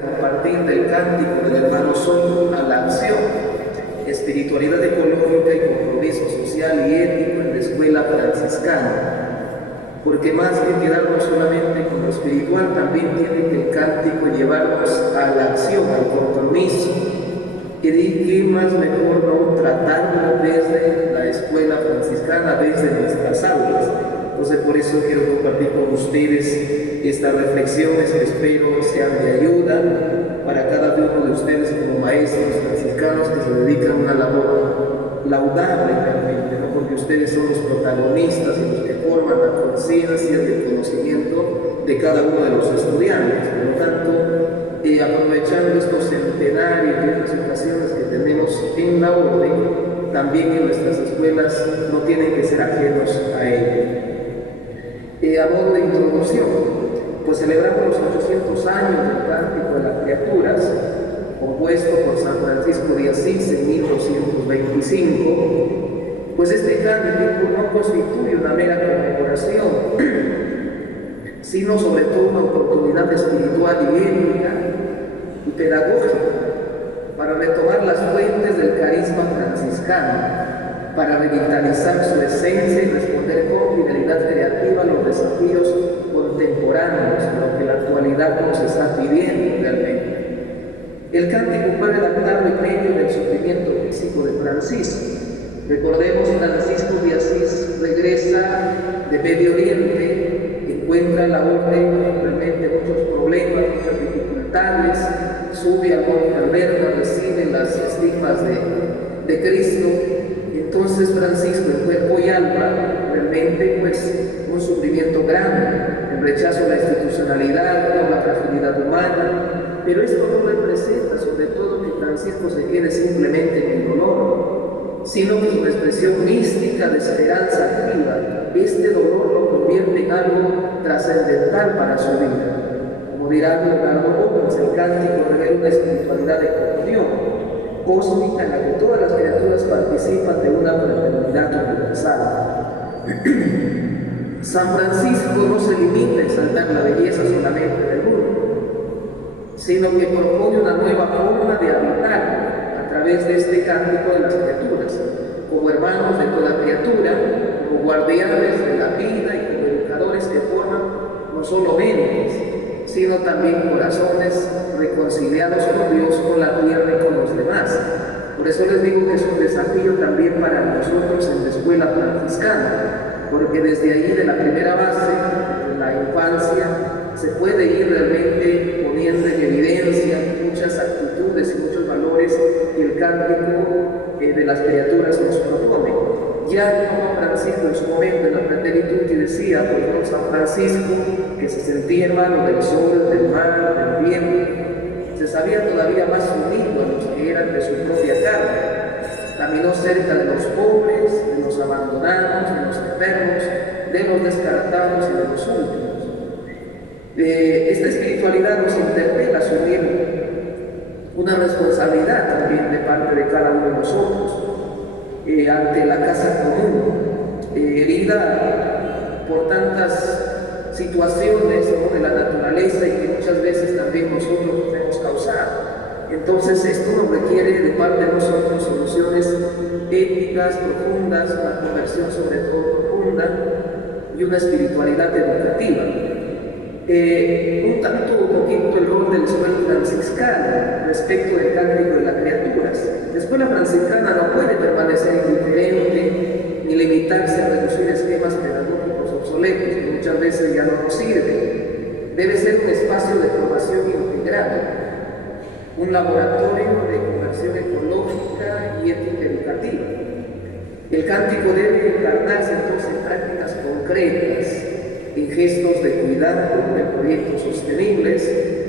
compartir del cántico del hermano Sol a la acción, espiritualidad ecológica y compromiso social y ético en la escuela franciscana. Porque más que quedarnos solamente con lo espiritual, también tiene que el cántico llevarnos a la acción, al compromiso. Y qué más mejor no tratarlo desde la escuela franciscana, desde nuestras aulas. Entonces por eso quiero compartir con ustedes estas reflexiones que espero sean de ayuda para cada uno de ustedes como maestros franciscanos que se dedican a una labor laudable realmente, ¿no? Porque ustedes son los protagonistas y los que forman la conciencia del conocimiento de cada uno de los estudiantes. Por lo tanto, aprovechando estos centenarios y estas ocasiones que tenemos en la orden, también en nuestras escuelas no tienen que ser ajenos a ello. A modo de introducción, pues celebramos los 800 años del Cántico de las Criaturas, compuesto por San Francisco de Asís en 1225. Pues este cántico no constituye una mera conmemoración, sino sobre todo una oportunidad espiritual y ética y pedagógica para retomar las fuentes del carisma franciscano, para revitalizar su esencia y responder con fidelidad creativa a los desafíos contemporáneos, lo que la actualidad nos está pidiendo realmente. El cántico fue redactado en medio del sufrimiento físico de Francisco. Recordemos que Francisco de Asís regresa de Medio Oriente, encuentra la orden realmente muchos problemas, muchas dificultades, sube al Monte Alberto, recibe las estigmas de Cristo. Entonces Francisco, en cuerpo y alma, realmente pues un sufrimiento grande, el rechazo a la institucionalidad, a la fragilidad humana, pero esto no representa sobre todo que Francisco se quede simplemente en el dolor, sino que es una expresión mística de esperanza activa. Este dolor lo convierte en algo trascendental para su vida. Como dirá Leonardo Bobbins, el cántico revela una espiritualidad de comunión cósmica en la que todas las criaturas participan de una fraternidad universal. San Francisco no se limita a exaltar la belleza solamente del mundo, sino que propone una nueva forma de habitar a través de este cántico de las criaturas, como hermanos de toda criatura, como guardianes de la vida y como educadores que forman no solo mentes, sino también corazones reconciliados con Dios, con la tierra y con los demás. Por eso les digo que es un desafío también para nosotros en la escuela franciscana, porque desde ahí, de la primera base, de la infancia, se puede ir realmente poniendo en evidencia muchas actitudes y muchos valores que el cántico de las criaturas nos propone. Ya como Francisco en su momento en la Fratelli Tutti decía, pues no, San Francisco, que se sentía hermano del sol, del mar, del viento, se sabía todavía más unido a los que eran de su propia carne. Caminó cerca de los pobres, de los abandonados, de los enfermos, de los descartados y de los últimos. Esta espiritualidad nos interpela a asumir una responsabilidad también de parte de cada uno de nosotros ante la casa común, herida por tantas situaciones, ¿no?, de la naturaleza y que muchas veces también nosotros nos hemos causado. Entonces esto nos requiere de parte de nosotros soluciones éticas profundas, una conversión sobre todo profunda y una espiritualidad educativa. Un poquito el rol de la escuela franciscana respecto del cántico de las criaturas. La escuela franciscana no puede permanecer indiferente ni limitarse a reducir esquemas pedagógicos obsoletos que muchas veces ya no nos sirven. Debe ser un espacio de formación integral, un laboratorio de conversión ecológica y ética educativa. El cántico debe encarnarse entonces en prácticas concretas, en gestos de cuidado, en proyectos sostenibles,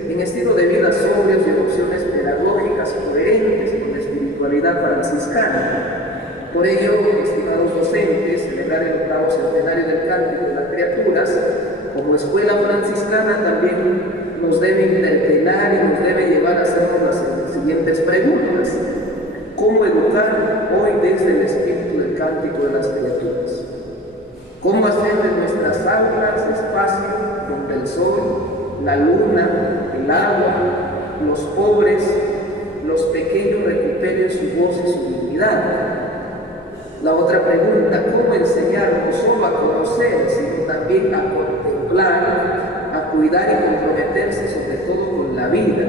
en estilo de vida sobrios y en opciones pedagógicas coherentes con la espiritualidad franciscana. Por ello, estimados docentes, celebrar el 8º centenario del Cántico de las Criaturas como escuela franciscana también nos debe interpelar y nos debe llevar a hacernos las siguientes preguntas. ¿Cómo educar hoy desde el espíritu del Cántico de las Criaturas? ¿Cómo hacer de nuestras aulas espacio donde el sol, la luna, el agua, los pobres, los pequeños recuperen su voz y su dignidad. La otra pregunta, ¿cómo enseñar no solo a conocer, sino también a contemplar, a cuidar y comprometerse sobre todo con la vida?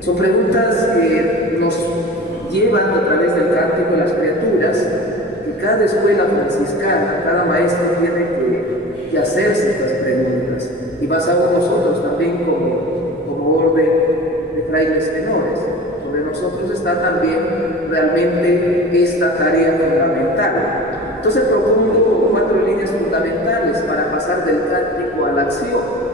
Son preguntas que nos llevan a través del cántico de las criaturas, que cada escuela franciscana, cada maestro tiene que hacerse estas preguntas. Y basado nosotros también como orden de frailes menores. Sobre nosotros está también realmente esta tarea fundamental. Entonces propongo 4 líneas fundamentales para pasar del cántico a la acción.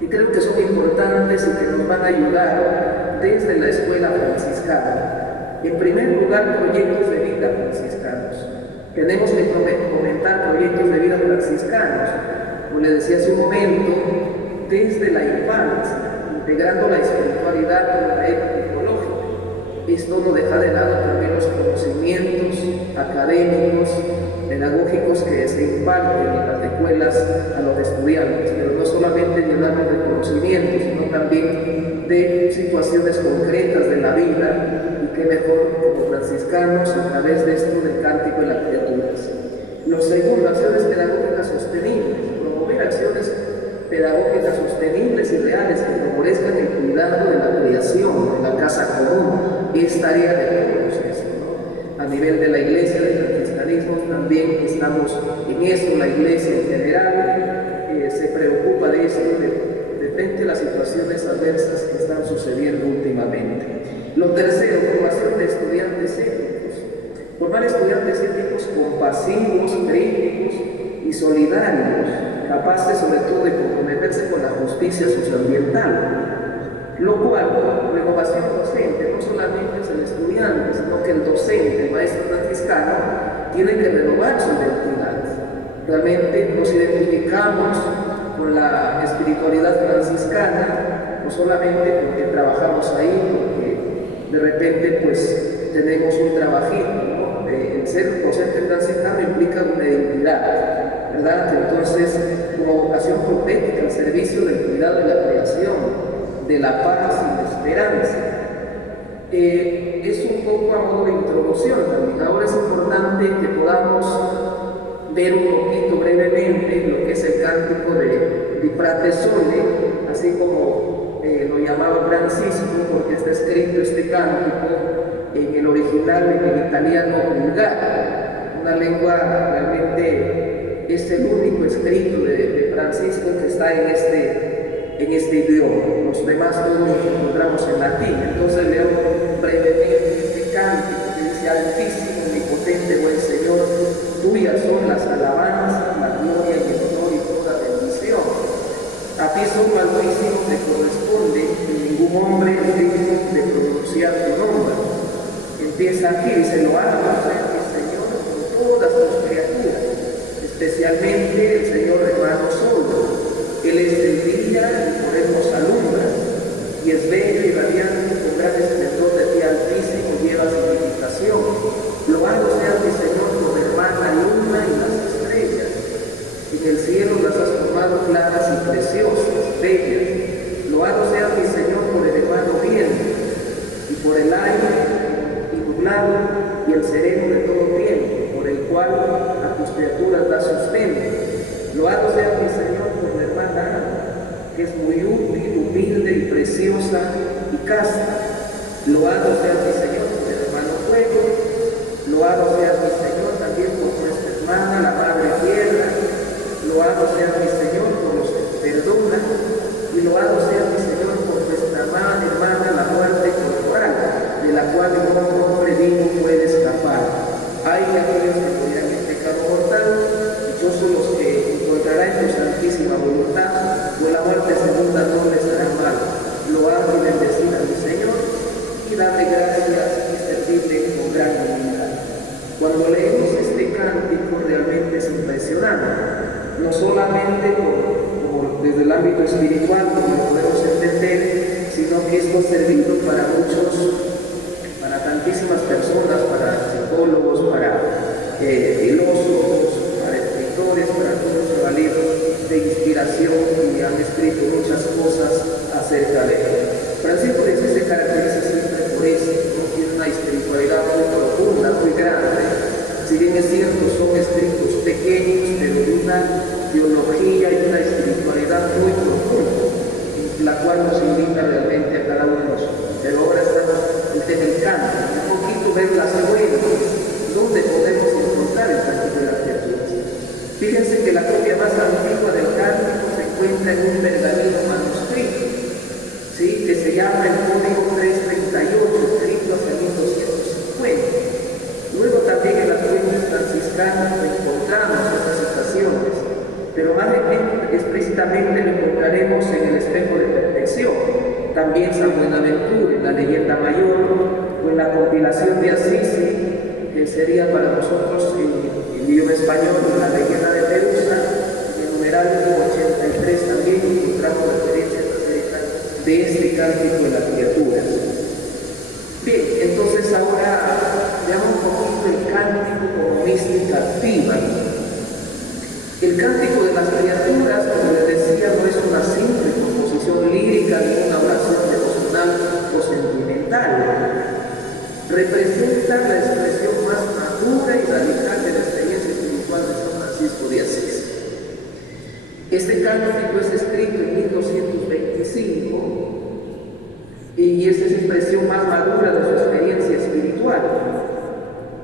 Y creo que son importantes y que nos van a ayudar desde la escuela franciscana. En primer lugar, proyectos de vida franciscanos. Tenemos que comentar proyectos de vida franciscanos, como le decía hace un momento, desde la infancia, integrando la espiritualidad con la ética ecológica. Esto no deja de lado también los conocimientos académicos, pedagógicos que se imparten en las escuelas a los estudiantes, pero no solamente llenarnos de conocimientos, sino también de situaciones concretas de la vida, y qué mejor como franciscanos a través de esto del cántico de las criaturas. Lo segundo, acciones pedagógicas sostenibles, promover acciones pedagógicas sostenibles y reales que favorezcan el cuidado de la creación, de la casa común. Es tarea de todos esto, ¿no? A nivel de la Iglesia, del franciscanismo, también estamos en eso. La Iglesia en general se preocupa de esto, de frente a las situaciones adversas que están sucediendo últimamente. Lo tercero, formación de estudiantes éticos. Formar estudiantes éticos compasivos, críticos y solidarios, capaces sobre todo de comprometerse con la justicia socioambiental. Lo cual, renovación docente, no solamente es el estudiante, sino que el docente, el maestro franciscano, tiene que renovar su identidad. Realmente nos identificamos con la espiritualidad franciscana, no solamente porque trabajamos ahí, porque de repente pues tenemos un trabajito, ¿no? El ser docente franciscano implica una identidad, ¿verdad? Entonces, como vocación profética al servicio del cuidado de la creación, de la paz y la esperanza. Es un poco a modo de introducción también. Ahora es importante que podamos ver un poquito brevemente lo que es el cántico de Di Frate Sole, así como lo llamaba Francisco, porque está escrito este cántico en el original, en el italiano vulgar, una lengua realmente es el único escrito de Francisco que está en este idioma. Los demás todos los encontramos en latín. Entonces leo brevemente este cántico que dice: Altísimo, omnipotente, buen Señor, tuyas son las alabanzas, la gloria y el honor y toda bendición. A ti solo, Altísimo, te corresponde, y ningún hombre es digno de pronunciar tu nombre. Empieza aquí, dice: lo alabas, Señor, con todas tus criaturas, especialmente el Señor hermano solo. Él es el día y por él nos alumbra, y es bello y radiante, con gran esplendor de ti altísimo lleva significación. Loado sea mi Señor, tu hermana luna y las estrellas. En el cielo las has formado claras y preciosas, bellas. Loado sea mi Señor por el hermano viento, y por el aire y nublado, y el sereno de todo tiempo, por el cual a tus criaturas da sustento. Loado sea mi Señor por la hermana Ana, que es muy útil, humilde y preciosa y casta. Loado sea mi Señor por el hermano Fuego. Loado sea mi Señor también por nuestra hermana, la Madre Tierra. Loado sea mi Señor por los que perdonan. Y loado sea mi Señor por nuestra hermana, la muerte corporal, de la cual ningún hombre digno puede escapar. Hay aquellos que morirán en pecado mortal, dichosos los que encontrarán en tu santísima voluntad, pues la muerte segunda no les hará mal. Loado y bendecid a mi Señor, y dame gracias y servirle con gran humildad. Cuando leemos este cántico realmente es impresionante, no solamente como desde el ámbito espiritual, como lo podemos entender, sino que esto ha servido para muchos, para tantísimas personas, para psicólogos, para filósofos, para escritores, para todos los que valieron de inspiración y han escrito muchas cosas acerca de él. Francisco de encuentra en un pergamino manuscrito, ¿sí?, que se llama el Código 338, escrito hacia 1250. Luego también en las fuentes franciscanas encontramos estas citaciones, pero más explícitamente lo encontraremos en el Espejo de Perfección, también San Buenaventura en la Leyenda Mayor, o en la compilación de Assisi, que sería para nosotros en idioma español la Leyenda de Perusa. En el numeral 83 también encontramos referencias acerca de este cántico de las criaturas. Bien, entonces ahora veamos un poquito el cántico como mística activa. El cántico de las criaturas, como les decía, no es una simple composición lírica ni una oración devocional o sentimental. Representa la expresión más madura y radical de la experiencia espiritual de San Francisco de Asís. Este cántico es escrito en 1225 y es la expresión más madura de su experiencia espiritual.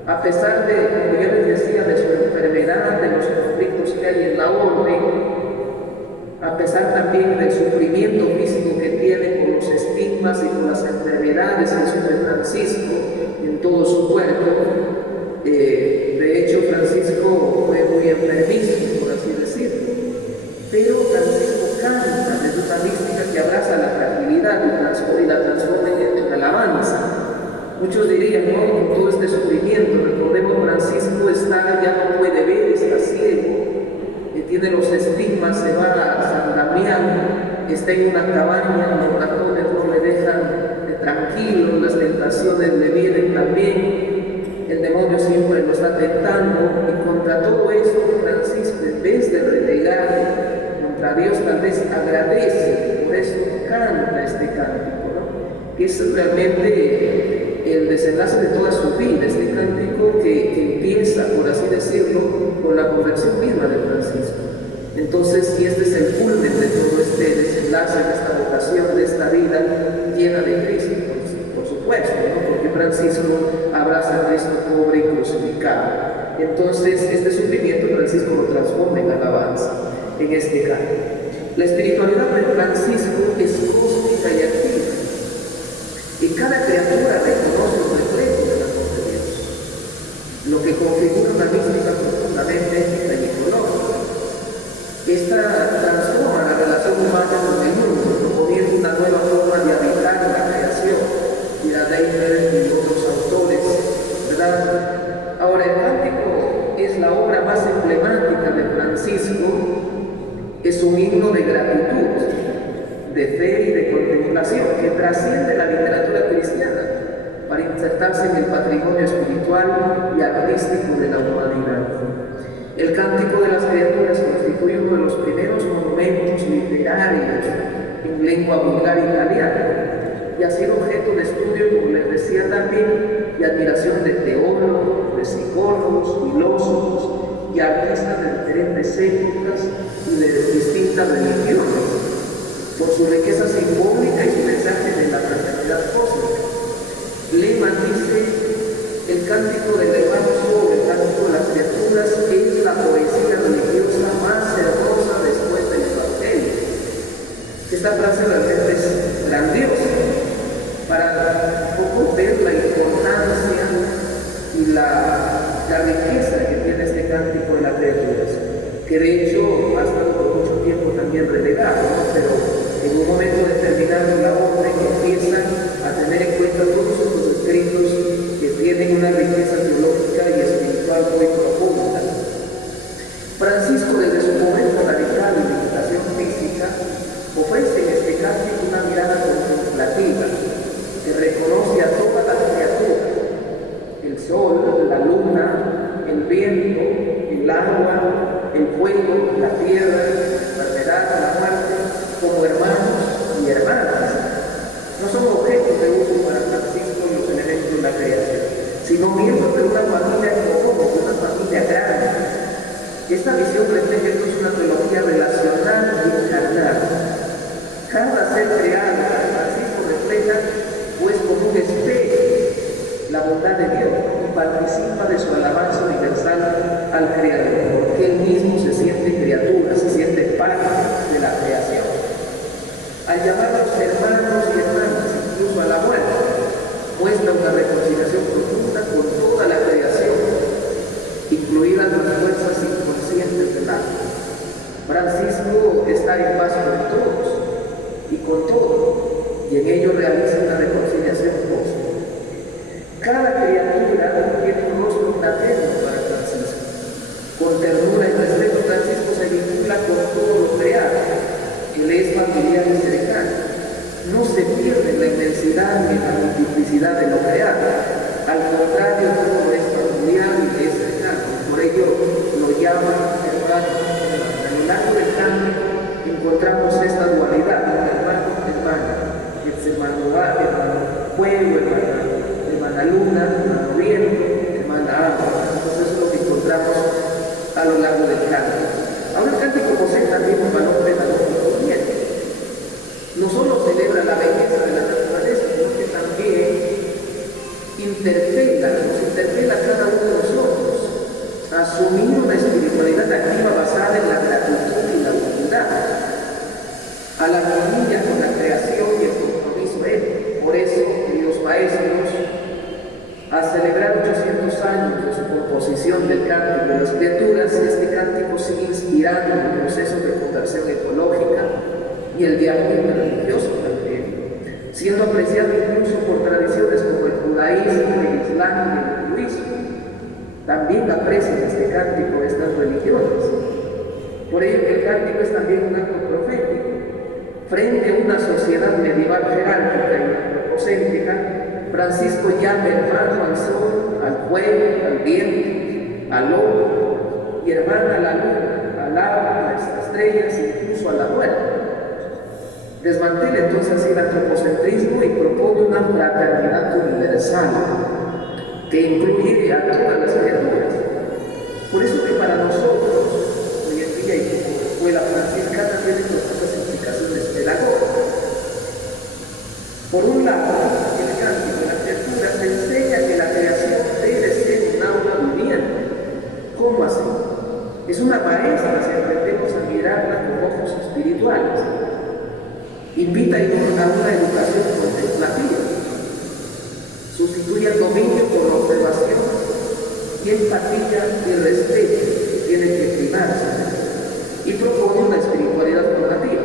A pesar de, como ya les decía, de su enfermedad, de los conflictos que hay en la orden, a pesar también del sufrimiento físico que tiene con los estigmas y con las enfermedades que sufre Francisco en todo su cuerpo. De hecho, Francisco fue muy enfermizo, por así decirlo. Pero Francisco canta desde una mística que abraza la fragilidad y la transforma en alabanza. Muchos dirían, no, con todo este sufrimiento, recordemos, Francisco ya no puede ver, está ciego, tiene los estigmas, se va a San Damián, está en una cabaña, los ratones no le dejan tranquilo, las tentaciones le vienen también, el demonio siempre lo está tentando, y contra todo eso, Francisco, en vez de renegar contra Dios, tal vez agradece, por eso canta este cántico, ¿no?, que es realmente el desenlace de toda su vida, este cántico que empieza, por así decirlo, con la conversión misma de Francisco. Entonces, y este es el culmen de todo este desenlace, de esta vocación, de esta vida llena de Cristo, por supuesto, ¿no?, porque Francisco abraza a Cristo pobre y crucificado. Entonces, este sufrimiento Francisco lo transforma en alabanza, en este cántico. La espiritualidad de Francisco es cósmica y activa, y cada criatura reconoce el reflejo del amor de Dios, lo que configura una mística profundamente ética y ecológica. Esta transforma la relación humana con el mundo, proponiendo una nueva forma de habitar la creación, y la Deiner y otros autores, ¿verdad? Ahora, el cántico es la obra más emblemática de Francisco, es un himno de gratitud, de fe y de contemplación que trasciende la literatura cristiana para insertarse en el patrimonio espiritual y artístico de la humanidad. El Cántico de las Criaturas constituye uno de los primeros monumentos literarios en lengua vulgar italiana y ha sido objeto de estudio, como les decía también, y admiración de teólogos, de psicólogos, filósofos y artistas de diferentes épocas y de distintas religiones, por su riqueza simbólica y su mensaje de la fraternidad cósmica. Lehmann dice: el cántico del hermano Sol, el cántico de las criaturas, es la poesía religiosa más hermosa después del Evangelio. Esta frase realmente es grandiosa para poco ver la importancia y la riqueza que tiene este cántico de las criaturas, que de hecho ha estado por mucho tiempo también relegado, ¿no?, pero en un momento determinado la orden empieza a tener en cuenta todos estos escritos que tienen una riqueza teológica y espiritual muy profunda. Francisco, desde su pobreza radical y limitación física, ofrece en este cántico una mirada contemplativa que reconoce a todas las criaturas: el sol, la luna, el viento, el agua, el fuego, la tierra, la enfermedad, la muerte, una reconciliación profunda con toda la creación, incluidas las fuerzas inconscientes del alma. Francisco está en paz con todos y con todo, y en ello realiza una reconciliación cósmica. Cada criatura tiene un rostro fraterno para Francisco. Con ternura y respeto, Francisco se vincula con todo lo creado. Él es familiar y cercano. No se pierde en la inmensidad ni en la multiplicidad de lo creado. Al contrario, todo es familiar y es cercano. Por ello lo llama hermano. A lo largo del cántico encontramos esta dualidad, hermano, hermana, hermano fuego, hermana luna, hermano viento, hermana agua. Entonces eso es lo que encontramos a lo largo del cántico. Ahora el cántico posee también un valor pedagógico bien. No solo celebra la belleza de la naturaleza, sino que también nos interpela a cada uno de nosotros a asumir una espiritualidad activa basada en la gratitud y la humildad, a la armonía con la creación y el compromiso ético. Por eso, queridos maestros, a celebrar 800 años de su composición del Cántico de las Criaturas, este cántico sigue inspirando en el proceso de fundación ecológica y el diálogo religioso también, siendo apreciado incluso por tradiciones como el judaísmo, el islam y el hinduismo. También aprecian este cántico estas religiones. Por ello que el cántico es también un acto profético. Frente a una sociedad medieval jerárquica y antropocéntrica, Francisco llama hermano al sol, al fuego, al viento, al oro, y hermana a la luna, al agua, a las estrellas, incluso a la muerte. Desmantela entonces así el antropocentrismo y propone una fraternidad universal que incluye a todas las criaturas. Por eso que para nosotros, hoy en día y como escuela franciscana, tiene profundas implicaciones pedagógicas. Por un lado, el cántico de las criaturas se enseña que la creación debe ser un aula viviente. ¿Cómo así? Es una maestra si aprendemos a mirarla con ojos espirituales. Invita a una educación contemplativa. Sustituye el dominio por la observación y empatía y respeto que tienen que primarse. Y propone una espiritualidad formativa.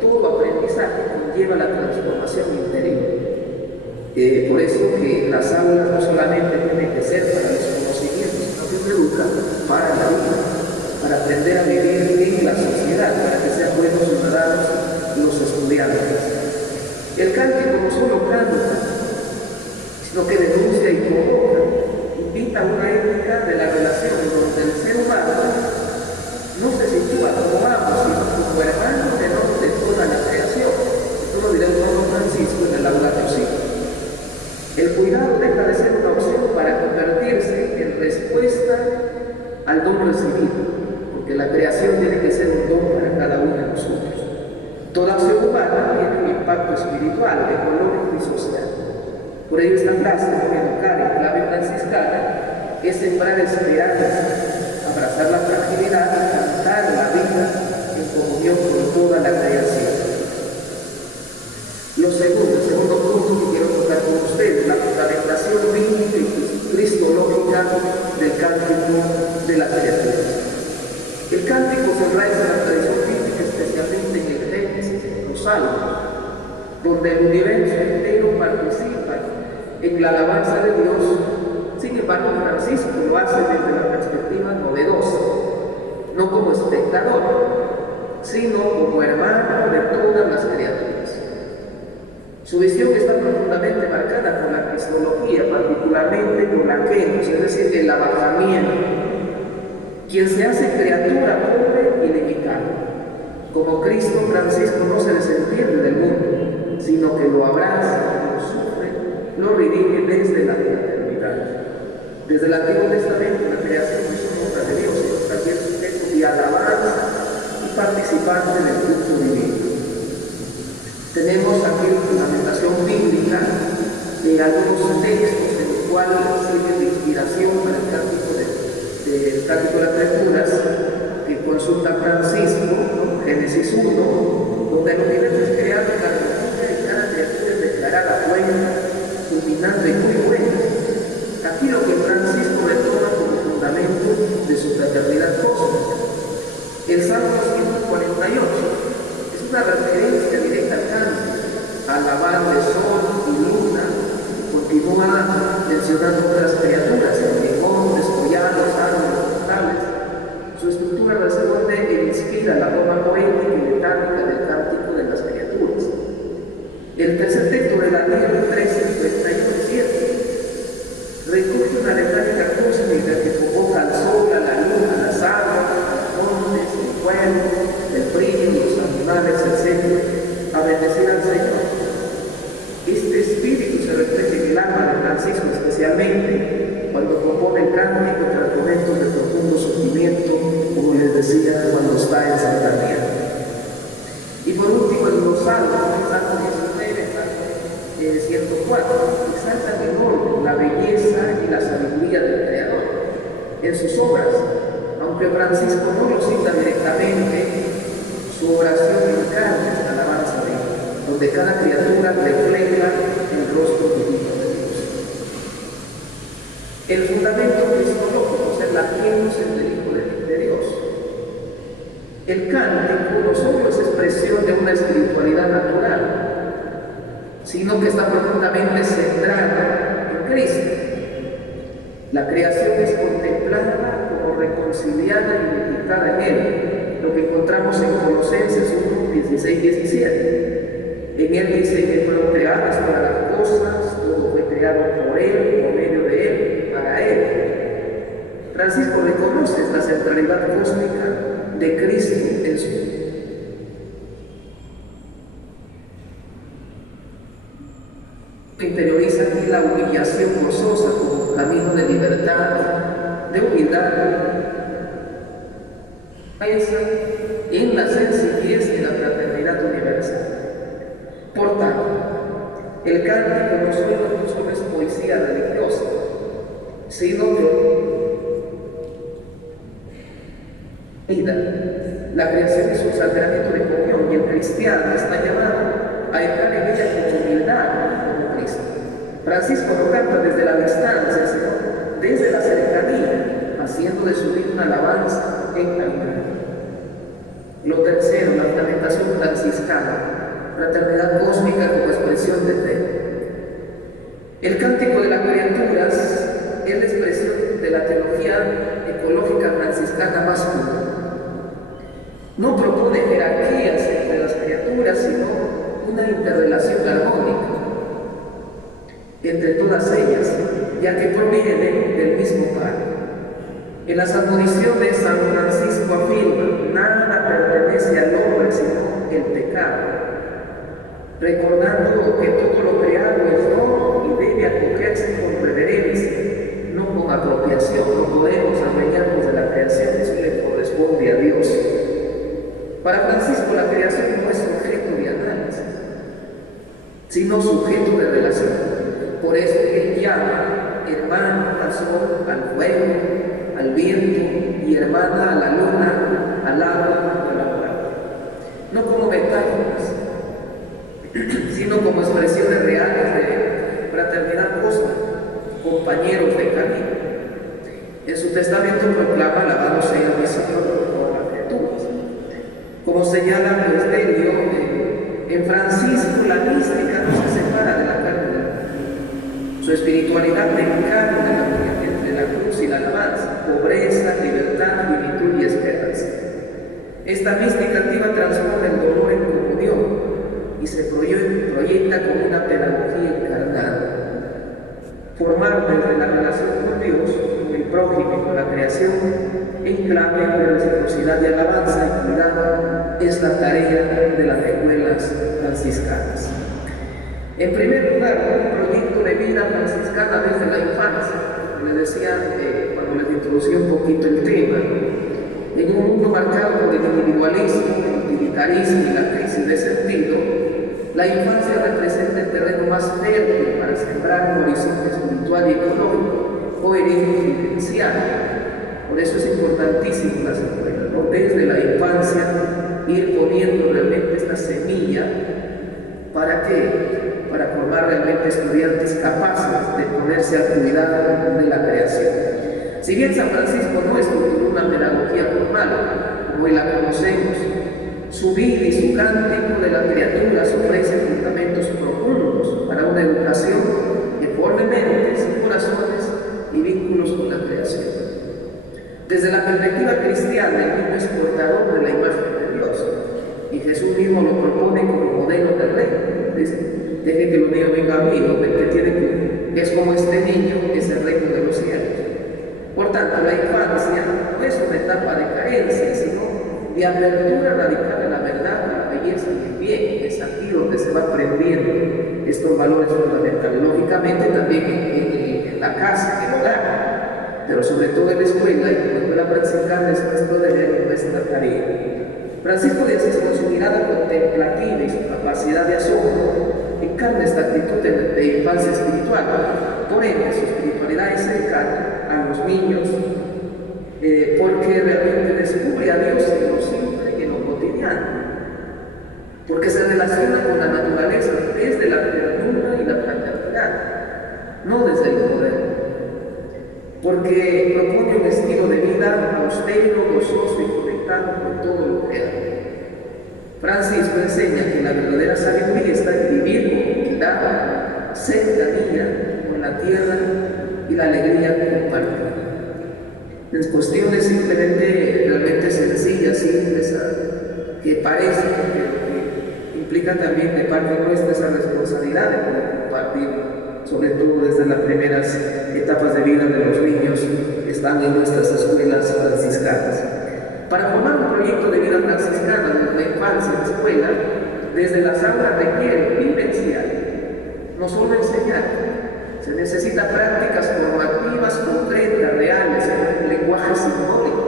Todo aprendizaje conlleva la transformación interior. Por eso que las aulas no solamente tienen que ser para los conocimientos, sino que se educan para la vida, para aprender a vivir en la sociedad, para que sean buenos ciudadanos los estudiantes. El cántico no solo canta, sino que denuncia y provoca, invita a una ética de la relación donde el ser humano no se sitúa como amo, sino como hermano menor de toda la creación. Esto lo dirá el Papa Francisco en el Laudato Si. El cuidado deja de ser una opción para convertirse en respuesta al don recibido, porque la creación tiene que ser un don para cada uno de nosotros. Toda acción humana tiene un impacto espiritual, económico y social. Por ello esta frase, educar en clave franciscana, es sembrar esperanza, abrazar la fragilidad y cantar la vida en comunión con toda la creación. El segundo punto que quiero tocar con ustedes, la fundamentación bíblica y cristológica del cántico de las criaturas. El cántico se enraiza en la tradición bíblica, especialmente en el Génesis, en los Salmos, donde el universo entero participa en la alabanza de Dios. Sin embargo, Francisco lo hace desde la perspectiva novedosa, no como espectador, sino como hermano de todas las criaturas. Su visión está profundamente marcada por la cristología, particularmente por la kenosis, es decir, el abajamiento. Quien se hace criatura pobre y limitada. Como Cristo, Francisco no se desentiende del mundo, sino que lo abraza, lo sufre, lo redime desde la eternidad. Desde el Antiguo Testamento, la creación no es una obra de Dios, sino también sujeto de alabanza y participante del culto divino. Tenemos aquí la fundamentación bíblica de algunos textos en los cuales sirven de inspiración para el cántico de las criaturas que consulta Francisco, ¿no? Génesis 1, donde el universo es creado en la armonía y cada criatura es declarada buena, dominando y muy buena. una referencia directa al canto, alabar de sol y luna. Continúa mencionando otras criaturas, montes, collados, árboles, frutales. Su estructura responde e inspira la forma poética y metálica del cántico de las criaturas. El tercer texto de Daniel 13:51-7 recoge una letálica cósmica que convoca al sol, a la luna, a las aguas, a los montes, el fuego, el brillo, los animales, etc., a bendecir al Señor. Este espíritu se refleja en el alma de Francisco, especialmente cuando compone el cántico tras momentos de profundo sufrimiento, como les decía, cuando está en Santander. Y por último, el Salmo 19, Salmo 104, exalta en orden la belleza y la sabiduría del Creador en sus obras. Aunque Francisco no lo cita directamente, su oración encarna esta alabanza de Dios, donde cada criatura refleja el rostro divino de Dios. El fundamento cristológico, o sea, la luz del Hijo de Dios. El cántico no solo es expresión de una espiritualidad natural, sino que está profundamente centrada en Cristo. La creación es contemplada como reconciliada y unificada en Él, lo que encontramos en Colosenses 1:16-17. En Él dice que fueron creadas todas las cosas, todo fue creado por Él, por medio de Él, para Él. Francisco reconoce esta centralidad cósmica de Cristo en su vida. Interioriza aquí la humillación gozosa como camino de libertad, de humildad, en la sencillez y la fraternidad universal. Por tanto, el cántico no solo es poesía religiosa, sino que la creación es un sacramento de comunión y el cristiano está llamado a entrar en ella con humildad como Cristo. Francisco lo canta desde la distancia, sino desde la cercanía, haciendo de su vida una alabanza en calidad. Lo tercero, la fundamentación franciscana, fraternidad cósmica como expresión de fe. El cántico de las criaturas es la expresión de la teología ecológica franciscana más pura. No propone jerarquías entre las criaturas, sino una interrelación armónica entre todas ellas, ya que provienen del mismo Padre. En las admoniciones, San Francisco afirma: nada pertenece al hombre sino el pecado, recordando que todo lo creado es don y debe acogerse con reverencia, no con apropiación. No podemos adueñarnos de la creación, eso le corresponde a Dios. Para Francisco, la creación no es sujeto de análisis, sino sujeto de relación. Por eso él llama hermano al sol, al fuego, al viento, y hermana a la luna, al agua y a la planta. No como metáforas, sino como expresiones reales de fraternidad cósmica, compañeros de camino. En su testamento proclama: alabado sea el Señor por todas las criaturas. Como señala Delio, en Francisco la mística no se separa de la carne de la vida. Su espiritualidad encarna entre la cruz y la alabanza, pobreza, libertad, plenitud y esperanza. Esta mística activa transforma el dolor en comunión y se proyecta como una pedagogía encarnada. Formar desde la relación con Dios, con el prójimo y con la creación, en clave de reciprocidad y alabanza y cuidado, es la tarea de las escuelas franciscanas. En primer lugar, un proyecto de vida franciscana desde la infancia. Les decía cuando les introducí un poquito el tema, en un mundo marcado por el individualismo, el utilitarismo y la crisis de sentido, la infancia representa el terreno más fértil para sembrar un horizonte espiritual y económico, coherente y vivencial. Por eso es importantísimo las escuelas, ¿no? Desde la infancia ir poniendo realmente esta semilla. ¿Para qué? Para formar realmente estudiantes capaces de ponerse al cuidado de la creación. Si bien San Francisco no estructuró una pedagogía formal, como hoy la conocemos, Su vida y su cántico de las criaturas ofrecen fundamentos profundos para una educación que forme mentes y corazones y vínculos con la creación. Desde la perspectiva cristiana, el niño es portador de la imagen de Dios, y Jesús mismo lo propone como modelo del reino. Dice: deje que los niños vengan a mí, que es como este niño, es el reino de los cielos. Por tanto, la infancia no es una etapa de carencia, sino de apertura radical a la verdad, a la belleza y el bien. Es aquí donde se va aprendiendo estos valores fundamentales. Lógicamente también en la casa, en el hogar, pero sobre todo en la escuela, y en la escuela franciscana es nuestro deber y nuestra tarea. Francisco de Asís, con su mirada contemplativa y su capacidad de asombro, encarna esta actitud de infancia espiritual. Por ende, su espiritualidad es cercana a los niños, porque realmente descubre a Dios en lo simple y en lo cotidiano, porque se relaciona con la naturaleza desde la ternura y la fraternidad, no desde el poder, porque propone un estilo de vida austero, gozoso y conectado con todo lo creado. Francisco enseña que la verdadera sabiduría está en vivir con humildad, cercanía con la tierra y la alegría compartida. En cuestiones simplemente realmente sencillas, simples, que parecen, que implican también de parte nuestra esa responsabilidad de poder compartir, sobre todo desde las primeras etapas de vida de los niños que están en nuestras escuelas franciscanas. Para formar un proyecto de vida franciscana desde la infancia en la escuela, desde las aulas requiere vivenciar, no solo enseñar. Se necesitan prácticas formativas, concretas, reales, en un lenguaje simbólico.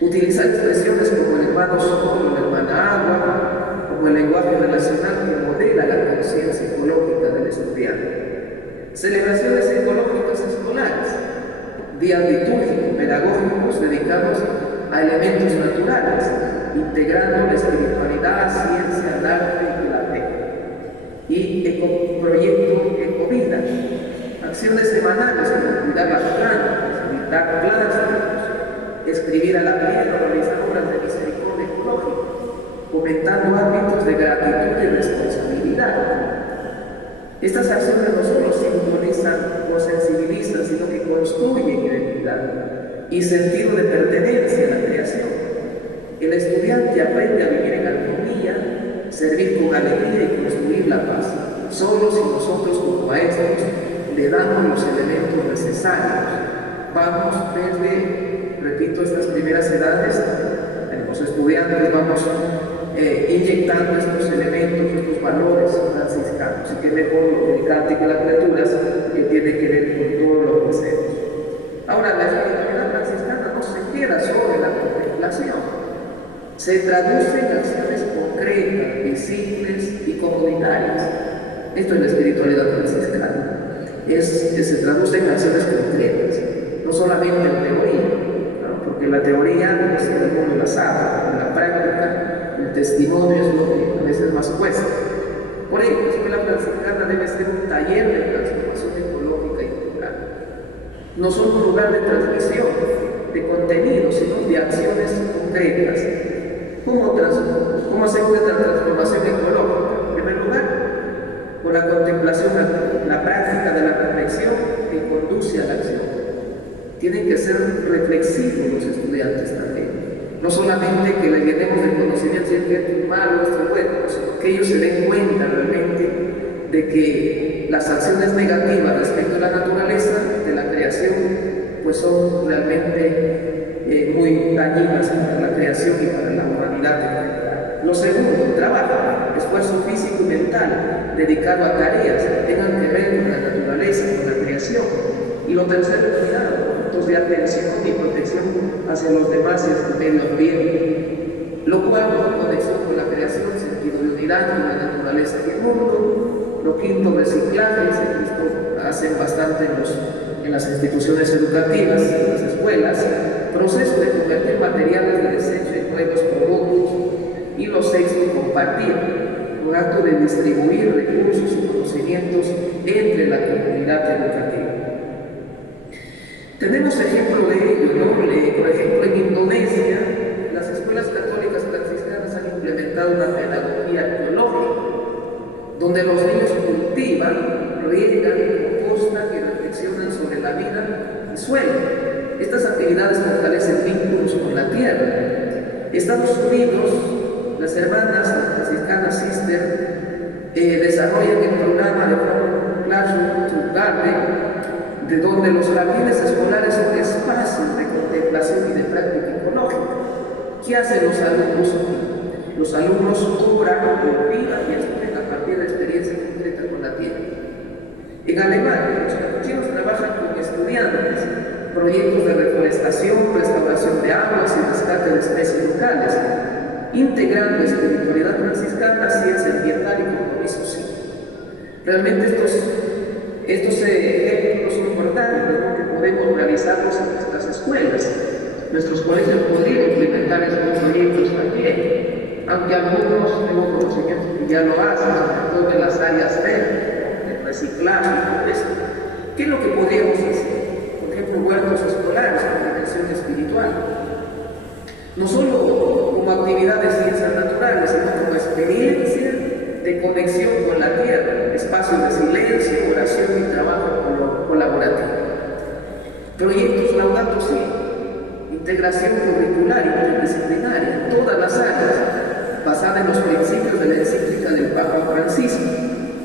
Utilizar expresiones como el hermano sol, la hermana agua, como el lenguaje relacional que modela la conciencia ecológica del estudiante. Celebraciones ecológicas escolares, días litúrgicos, pedagógicos dedicados a elementos naturales, integrando la espiritualidad, ciencia, el arte y la fe. Y proyecto Ecovida, acciones semanales como cuidar las plantas, pintar plásticos, escribir a la piedra, realizar obras de misericordia ecológica, fomentando ámbitos de gratitud y responsabilidad. Estas acciones no solo simbolizan o sensibilizan, sino que construyen identidad y sentido de pertenencia a la creación. El estudiante aprende a vivir en armonía, servir con alegría y construir la paz, solo si nosotros como maestros le damos los elementos necesarios. Vamos desde, repito, estas primeras edades, los estudiantes vamos inyectando estos elementos, estos valores franciscanos, y que mejor el cántico de las criaturas que tiene que ver con todo lo que hacemos. Ahora, la espiritualidad franciscana no se queda solo en la contemplación, se traduce en acciones concretas, visibles y comunitarias. Esto es la espiritualidad franciscana, que se traduce en acciones concretas, no solamente en teoría, ¿no? Porque la teoría es el mundo la sabe, en la práctica el testimonio es lo que a veces más cuesta. Por ello, la escuela franciscana debe ser un taller de transformación ecológica y cultural. No solo un lugar de transmisión de contenidos, sino de acciones concretas. ¿Cómo se encuentra la transformación ecológica? En primer lugar, con la contemplación, la práctica de la reflexión que conduce a la acción. Tienen que ser reflexivos los estudiantes también. No solamente que les llenemos de conocimiento si es malo, esto es bueno, sino que ellos se den cuenta realmente de que las acciones negativas respecto a la naturaleza, de la creación, pues son realmente muy dañinas para la creación y para la humanidad. Lo segundo, trabajo, esfuerzo físico y mental dedicado a tareas que tengan que ver con la naturaleza, con la creación. Y lo tercero, cuidado, actos de atención y protección hacia los demás y hacia el medio ambiente, lo cual con conexión con la creación, sentido de unidad con la naturaleza y el mundo. Lo quinto, reciclaje, esto hacen bastante en las instituciones educativas, en las escuelas, proceso de convertir materiales de desecho en nuevos productos. Y lo sexto, compartir, un acto de distribuir recursos y conocimientos entre la comunidad educativa. Tenemos ejemplo de ello, ¿no? Por ejemplo, en Indonesia, las escuelas católicas implementado una pedagogía ecológica, donde los niños cultivan, riegan, compostan y reflexionan sobre la vida y suelo. Estas actividades fortalecen vínculos con la tierra. Estados Unidos, las hermanas franciscanas Sister desarrollan el programa de Classroom to Garden, de donde los jardines escolares son espacios de contemplación y de práctica ecológica. ¿Qué hacen los alumnos? Los alumnos obran, cultivan y estudian a partir de experiencia concreta con la tierra. En Alemania, los capuchinos trabajan con estudiantes proyectos de reforestación, restauración de aguas y rescate de especies locales, integrando espiritualidad franciscana, ciencia ambiental y compromiso cívico. Realmente estos ejemplos son importantes, ¿no?, que podemos realizarlos en nuestras escuelas. Nuestros colegios podrían implementar estos proyectos también, aunque algunos tengo conocimiento que ya lo hacen, sobre todo en las áreas verdes, el reciclaje y todo esto. ¿Qué es lo que podríamos hacer? Por ejemplo, huertos escolares con dimensión espiritual. No solo como actividad de ciencias naturales, sino como experiencia de conexión con la tierra, espacios de silencio, oración y trabajo colaborativo. Proyectos Laudato Si, integración curricular y interdisciplinaria en todas las áreas, basada en los principios de la encíclica del Papa Francisco,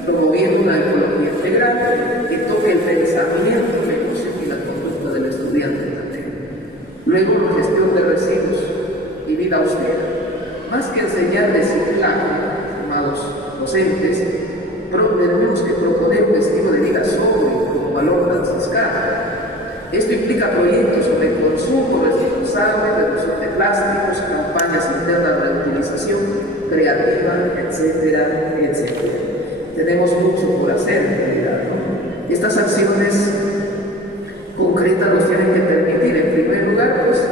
promoviendo una ecología integral que toque el pensamiento, la emoción y la conducta del estudiante también. Luego, gestión de residuos y vida austera. Más que enseñar reciclaje, llamados docentes, tenemos que proponer un estilo de vida sobrio como valor franciscano. Esto implica proyectos sobre consumo responsable, reducción de plásticos, campañas internas de reutilización creativa, etcétera, etcétera. Tenemos mucho por hacer en realidad, ¿no? Estas acciones concretas nos tienen que permitir, en primer lugar, pues,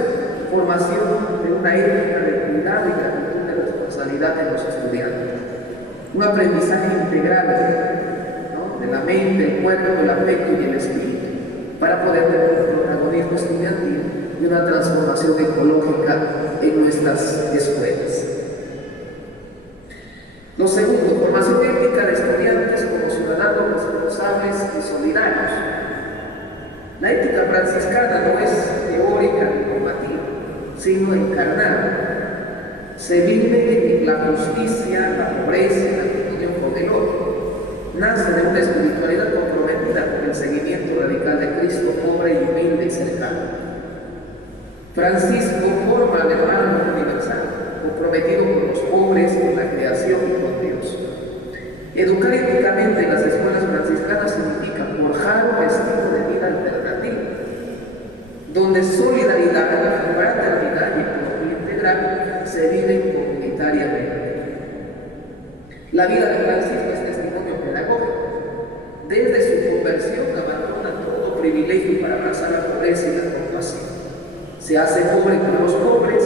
formación de una ética de cuidado y de actitud de responsabilidad en los estudiantes. Un aprendizaje integral, ¿no?, de la mente, el cuerpo, el afecto y el espíritu, para poder tener un protagonismo estudiantil y una transformación ecológica en nuestras escuelas. Lo segundo, formación ética de estudiantes como ciudadanos responsables y solidarios. La ética franciscana no es teórica ni normativa, sino encarnada. Se vive en la justicia, la pobreza y la comunión con el otro. Nace de una espiritualidad comprometida con el seguimiento radical de Cristo, pobre y humilde y cercano. Francisco forma al hermano universal, comprometido con los pobres, con la creación y con Dios. Educar éticamente en las escuelas franciscanas significa forjar un estilo de vida alternativo, donde solidaridad, fraternidad y ecología integral se viven comunitariamente. La vida de Francisco es testimonio pedagógico. Desde su conversión abandona todo privilegio para abrazar la pobreza y la compasión. Se hace pobre con los pobres,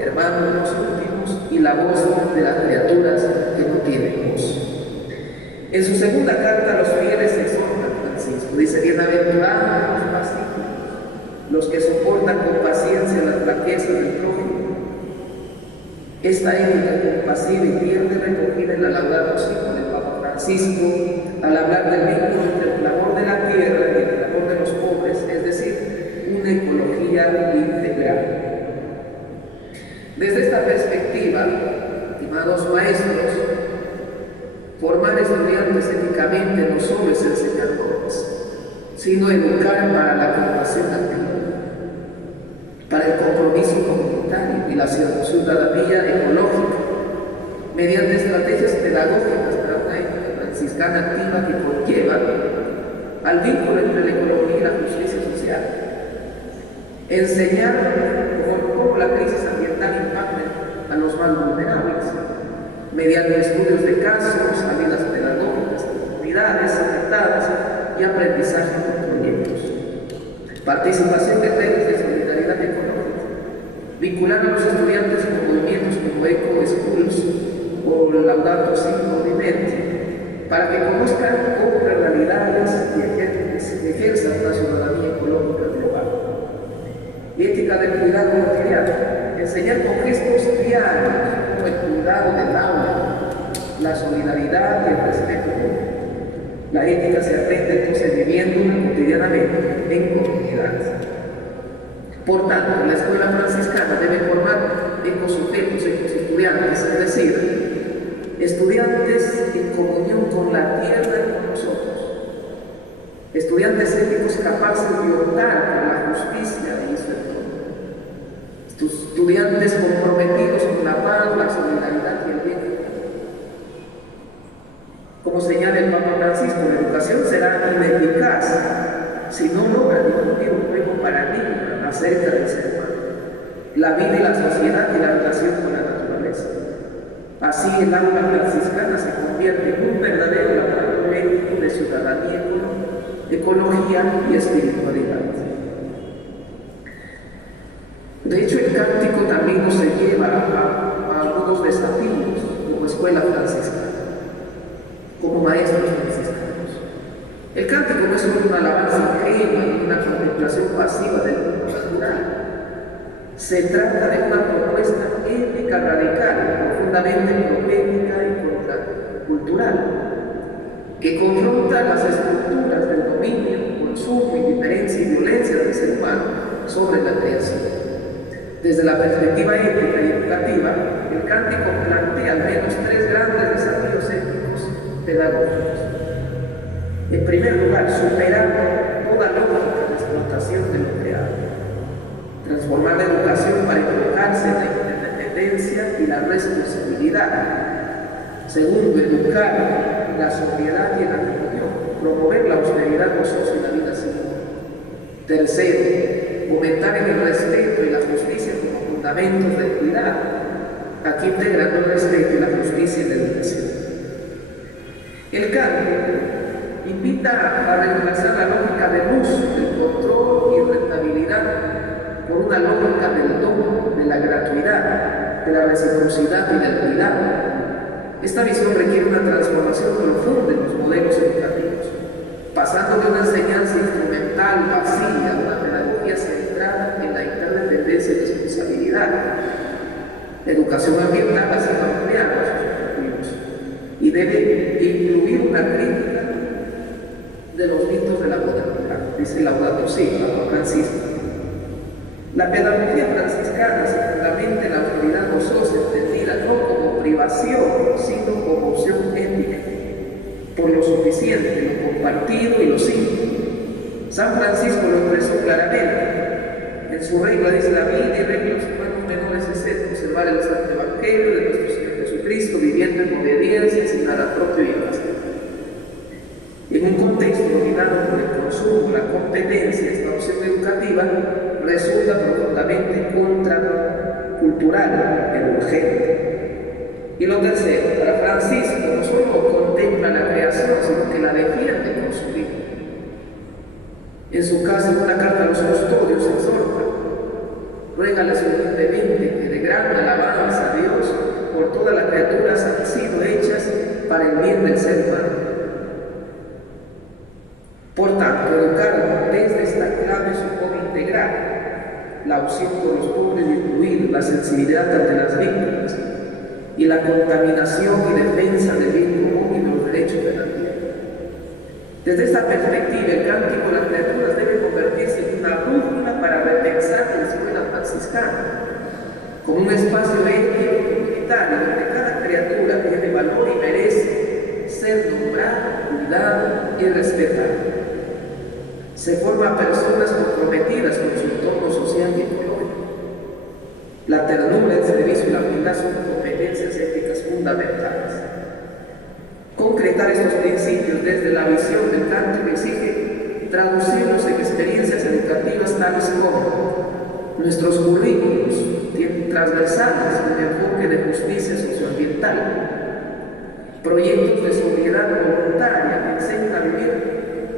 hermano de los últimos y la voz de las criaturas que no tienen voz. En su segunda carta a los fieles exhorta Francisco, dice: bienaventurados los pacíficos, los que soportan con paciencia las flaquezas del prójimo. Esta ética compasiva y tierna recogida en la Laudato Si del Papa Francisco al hablar del vínculo entre el clamor de la tierra y el clamor de los pobres, es decir, una ecología integral. Desde esta perspectiva, estimados maestros, formar estudiantes éticamente no solo es enseñar normas, sino educar para la compasión activa, para el compromiso comunitario y la ciudadanía ecológica, mediante estrategias pedagógicas para una ética franciscana activa que conlleva al vínculo entre la ecología y la justicia social. Enseñar cómo la crisis ambiental impacta a los más vulnerables, mediante estudios de casos, salidas pedagógicas de comunidades afectadas y aprendizaje con proyectos. Participación de redes de solidaridad económica, vincular a los estudiantes con movimientos como Eco Schools o Laudato Si Moviment, para que conozcan otras realidades y ejerzan una ciudadanía ecológica global. Ética del cuidado material, enseñar con gestos diarios como el cuidado del aula, la solidaridad y el respeto mutuo. La ética se aprende entonces viviendo cotidianamente en comunidad. Por tanto, la escuela franciscana debe formar ecosujetos, ecoestudiantes, es decir, estudiantes en comunión con la tierra y con nosotros, estudiantes éticos capaces de optar por la justicia y su entorno, estudiantes comprometidos con la paz, la solidaridad y el bien. Como señala el Papa Francisco, la educación será ineficaz si no logra difundir un nuevo paradigma acerca del ser humano, la vida y la sociedad y la relación con la naturaleza. Así el aula franciscana se convierte en un verdadero laboratorio ético de ciudadanía, ecología y espiritualidad. De hecho, el cántico también nos lleva a algunos desafíos como escuela franciscana, como maestros franciscanos. El cántico no es solo una alabanza ingenua ni una contemplación pasiva del mundo natural. Se trata de una propuesta ética radical, profundamente profética y contracultural, que confronta las estructuras del dominio, consumo, indiferencia y violencia del ser humano sobre la creación. Desde la perspectiva ética y educativa, el cántico plantea al menos tres grandes desafíos éticos pedagógicos. En primer lugar, superar toda lógica de explotación de lo creado, transformar la educación para enfocarse en la interdependencia y la responsabilidad. Segundo, educar la sobriedad y la comunión, promover la austeridad gozosa y la vida civil. Tercero, fomentar en el respeto y la justicia como fundamentos del cuidado. Aquí integrando el respeto y la justicia en la educación. El cambio invita a reemplazar la lógica del uso, del control y rentabilidad por una lógica del don, de la gratuidad, de la reciprocidad y del cuidado. Esta visión requiere una transformación profunda en los modelos educativos, pasando de una enseñanza instrumental, vacía, a una pedagogía centrada en la interdependencia y responsabilidad. La educación ambiental ha sido ampliada a sus objetivos y debe incluir una crítica de los mitos de la modernidad, dice Laudato Si, Papa Francisco. La pedagogía franciscana se fundamenta en la autoridad gozosa, entendida no como privación, sino como opción ética, por lo suficiente, lo compartido y lo simple. San Francisco lo expresó claramente. En su regla dice: la vida y regla de los humanos menores es el conservar el Santo Evangelio de nuestro Señor Jesucristo, viviendo en obediencia, sin nada propio y irracional. En un contexto dominado por el consumo, la competencia, esta opción educativa resulta profundamente contracultural, pero urgente. Y lo tercero, para Francisco no solo contempla la creación, sino que la defiende con su vida. En su caso, en una carta a los custodios, exhorta: ruégales humildemente que de gran alabanza a Dios por todas las criaturas han sido hechas para el bien del ser humano. Por tanto, educar desde esta clave supone integrar la opción por los pobres y incluir la sensibilidad ante las víctimas y la contaminación y defensa del bien común y de los derechos de la tierra. Desde esta perspectiva, el cántico de las criaturas debe convertirse en una brújula para repensar la escuela franciscana, como un espacio ético y comunitario donde cada criatura tiene valor y merece ser nombrada, cuidada y respetada. Se forman personas comprometidas con su entorno social y ecológico. La ternura, el servicio y la humildad son competencias éticas fundamentales. Concretar estos principios desde la visión del cántico exige traducirlos en experiencias educativas tales como nuestros currículos transversales con enfoque de justicia socioambiental, proyectos de sobriedad voluntaria que enseñan a vivir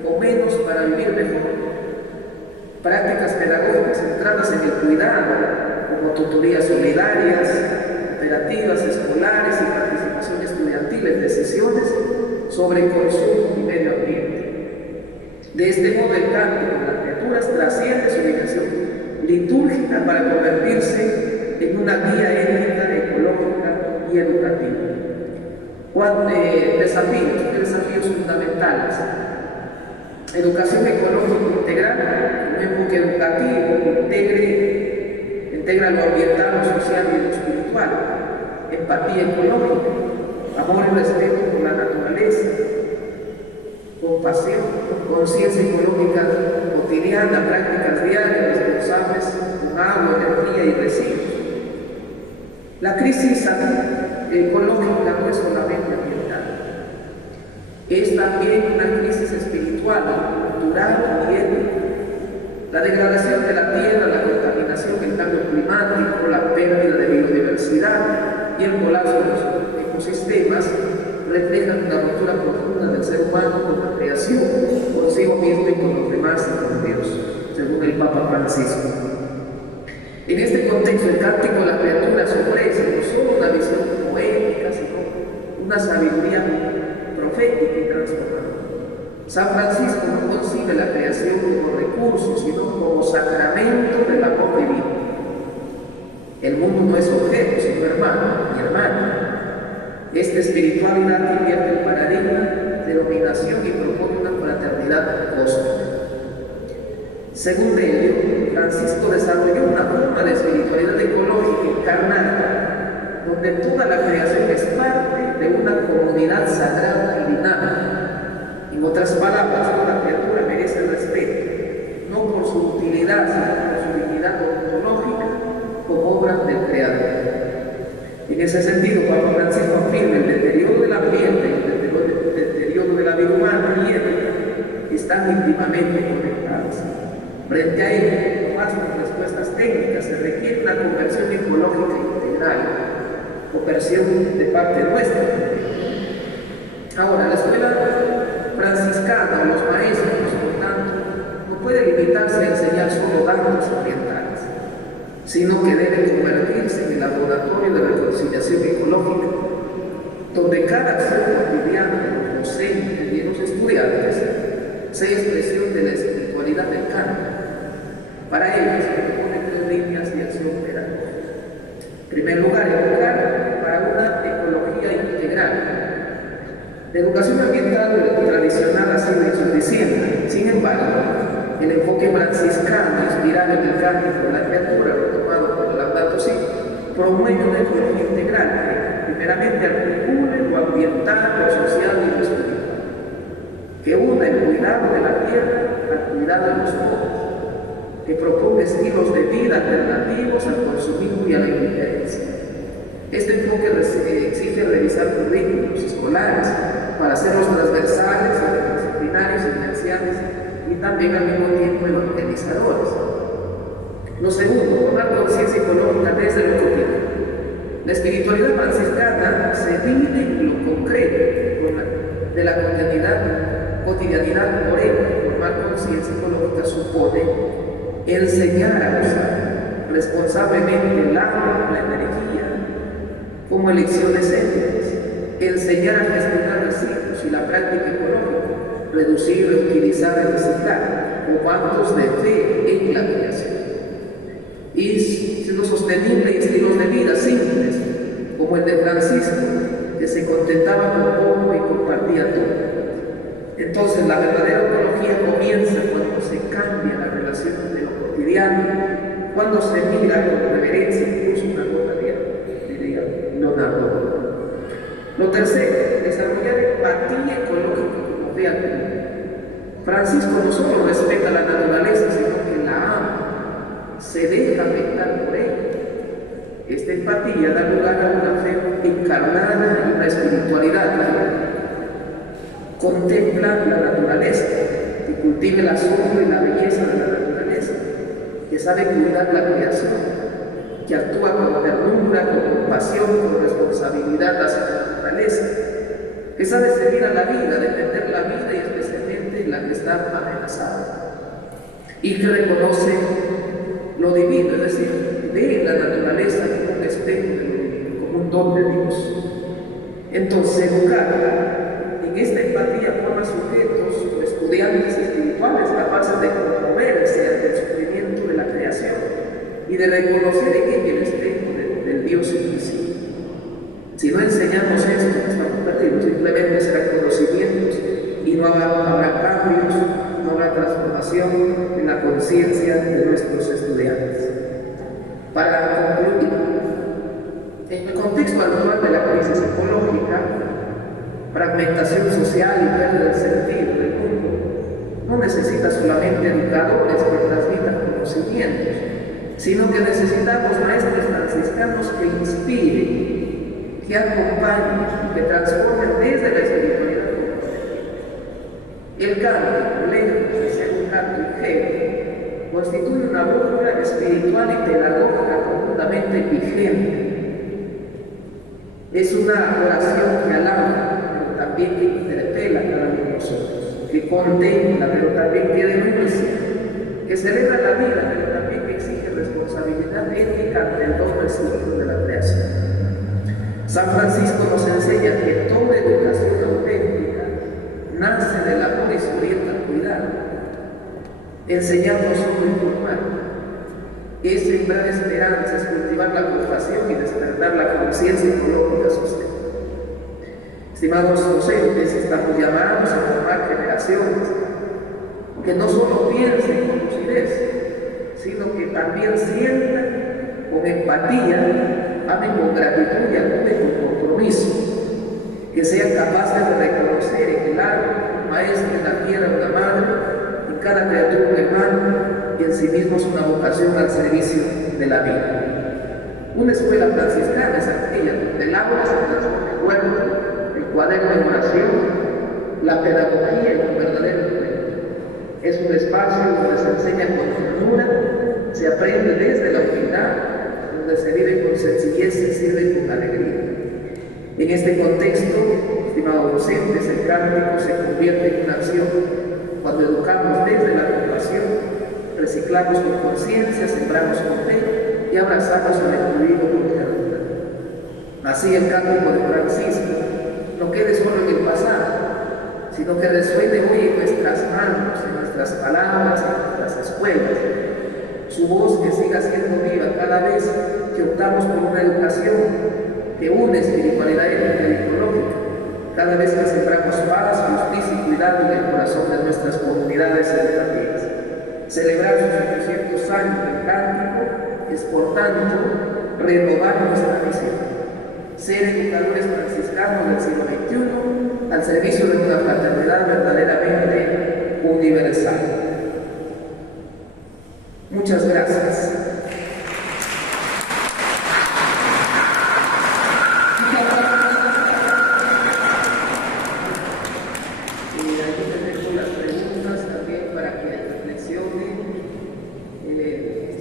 o menos para vivir mejor, prácticas pedagógicas centradas en el cuidado, como tutorías solidarias, cooperativas escolares y participación estudiantil en decisiones sobre consumo y medio ambiente. De este modo, el cántico de las criaturas trasciende su dimensión litúrgica para convertirse en una guía ética, ecológica y educativa. ¿Qué desafíos fundamentales? Educación ecológica integral, un enfoque educativo que integra lo ambiental, lo social y lo espiritual. Empatía ecológica, amor y respeto por la naturaleza, compasión, conciencia ecológica cotidiana, prácticas diarias responsables con agua, energía y residuos. La crisis ecológica no es solamente ambiental, es también una crisis espiritual, cultural y ética. La degradación de la tierra, la contaminación, el cambio climático, la pérdida de biodiversidad y el colapso de los ecosistemas reflejan una ruptura profunda del ser humano con la creación, consigo mismo y con los demás y con Dios, según el Papa Francisco. En este contexto, el cántico de la criatura ofrece no solo una visión poética, sino una sabiduría profética y transformadora. San Francisco no concibe la creación como recurso, sino como sacramento del amor divino. El mundo no es objeto, sino hermano y hermana. Esta espiritualidad invierte el paradigma de dominación y propone una fraternidad cósmica. Según ello, Francisco desarrolló una forma de espiritualidad ecológica encarnada, donde toda la creación es parte de una comunidad sagrada y dinámica. En otras palabras, toda criatura merece respeto, no por su utilidad, sino por su dignidad ontológica como obra del Creador. En ese sentido, Papa Francisco afirma el deterioro del ambiente y el deterioro de la vida humana y ética están íntimamente conectados. Frente a ello, no bastan respuestas técnicas, se requiere una conversión ecológica integral, conversión de parte nuestra. Ahora, la escuela franciscana, los maestros, por tanto, no puede limitarse a enseñar solo datos ambientales, sino que debe convertirse en el laboratorio de reconciliación ecológica, donde cada acción cotidiana de los docentes y de los estudiantes sea expresión de la espiritualidad del cambio. Para ello se proponen 3 líneas de acción pedagógica. En primer lugar, educar para una ecología integral. La educación ambiental tradicional ha sido insuficiente. Sin embargo, el enfoque franciscano, inspirado en el cántico de la criatura, retomado por Laudato Si, promueve una ecología integral que primeramente articule lo ambiental, lo social y lo espiritual, que una el cuidado de la tierra al cuidado de los pobres, que proponga estilos de vida alternativos al consumismo y a la indiferencia. Este enfoque exige revisar currículos escolares para hacerlos transversales, interdisciplinarios, inerciales y también al mismo tiempo evangelizadores. Lo segundo, tomar conciencia ecológica desde lo cotidiano. La espiritualidad franciscana se vive en lo concreto de la cotidianidad morena. Tomar conciencia ecológica supone enseñar a usar responsablemente el agua, la energía, como elecciones éticas, enseñar a gestionar residuos y la práctica ecológica, reducir, reutilizar y reciclar, como actos de fe en la creación. Y siendo sostenible y estilos de vida simples, como el de Francisco, que se contentaba con poco y compartía todo. Entonces, la verdadera ecología comienza cuando se cambia la relación de lo cotidiano, cuando se mira con reverencia, incluso una gota de agua, diría Leonardo. Lo tercero, desarrollar empatía ecológica como fe al mundo. Francisco no solo respeta la naturaleza, sino que la ama, se deja afectar por ella. Esta empatía da lugar a una fe encarnada y una espiritualidad que contempla la naturaleza, que cultive el asombro y la belleza de la naturaleza, que sabe cuidar la creación, que actúa con ternura, con compasión, con responsabilidad hacia la naturaleza, que sabe servir a la vida, defender la vida y especialmente la que está amenazada, y que reconoce lo divino, es decir, ve la naturaleza como un espejo de lo divino, como un don de Dios. Entonces, educar en esta empatía forma sujetos o estudiantes espirituales capaces de conmoverse ante el sufrimiento de la creación y de reconocer en ella el espejo Dios invisible. Si no enseñamos esto, estamos perdidos. Simplemente serán conocimientos y no habrá cambios, no habrá transformación en la conciencia de nuestros estudiantes. Para concluir, en el contexto actual de la crisis ecológica, fragmentación social y pérdida del sentido del mundo, no necesita solamente educadores que transmitan conocimientos, sino que necesitamos maestros franciscanos que inspiren, que acompañen y que transformen desde la espiritualidad. El canto, lejos de ser un canto ingenuo, constituye una brújula espiritual y pedagógica profundamente vigente. Es una oración que alaba, pero también que interpela a cada uno de nosotros, que contempla, pero también que denuncia, que celebra la vida, pero también que exige responsabilidad ética ante el todo el ciclo de la creación. San Francisco nos enseña que toda educación auténtica nace del amor y se orienta al cuidado. Enseñar no solo informar, es sembrar esperanzas, cultivar la compasión y despertar la conciencia ecológica sostenible. Estimados docentes, estamos llamados a formar generaciones que no solo piensen con lucidez, sino que también sientan con empatía, amen con gratitud y actúen con compromiso, que sean capaces de reconocer en el árbol, un maestro, en la tierra, una madre, en cada criatura un hermano, y en sí mismos una vocación al servicio de la vida. Una escuela franciscana es aquella donde el aula se transforma en huerto, el cuaderno en oración, la pedagogía en un verdadero cuento. Es un espacio donde se enseña con ternura, se aprende desde la humildad, donde se vive con sencillez y se sirve con alegría. En este contexto, estimados docentes, el cántico se convierte en una acción cuando educamos desde la compasión, reciclamos con conciencia, sembramos con fe y abrazamos al individuo con ternura. Así el cántico de Francisco no quede solo en el pasado, sino que resuene hoy en nuestras manos, en nuestras palabras, en nuestras escuelas. Su voz que siga siendo viva cada vez que optamos por una educación que une espiritualidad ética y ecológica, cada vez que sembramos paz, justicia y cuidado en el corazón de nuestras comunidades educativas. Celebrar sus 800 años del cántico es, por tanto, renovar nuestra misión. Ser educadores franciscanos del siglo XXI al servicio de una fraternidad verdaderamente universal. Muchas gracias.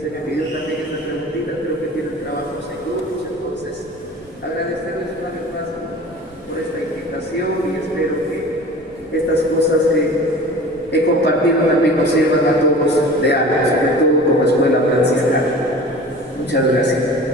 Se me pidió también estas preguntitas, creo que tienen trabajos en grupos, entonces agradecerles una vez más por esta invitación y espero que estas cosas que he compartido también nos sirvan a todos de algo, sobre todo como escuela franciscana. Muchas gracias.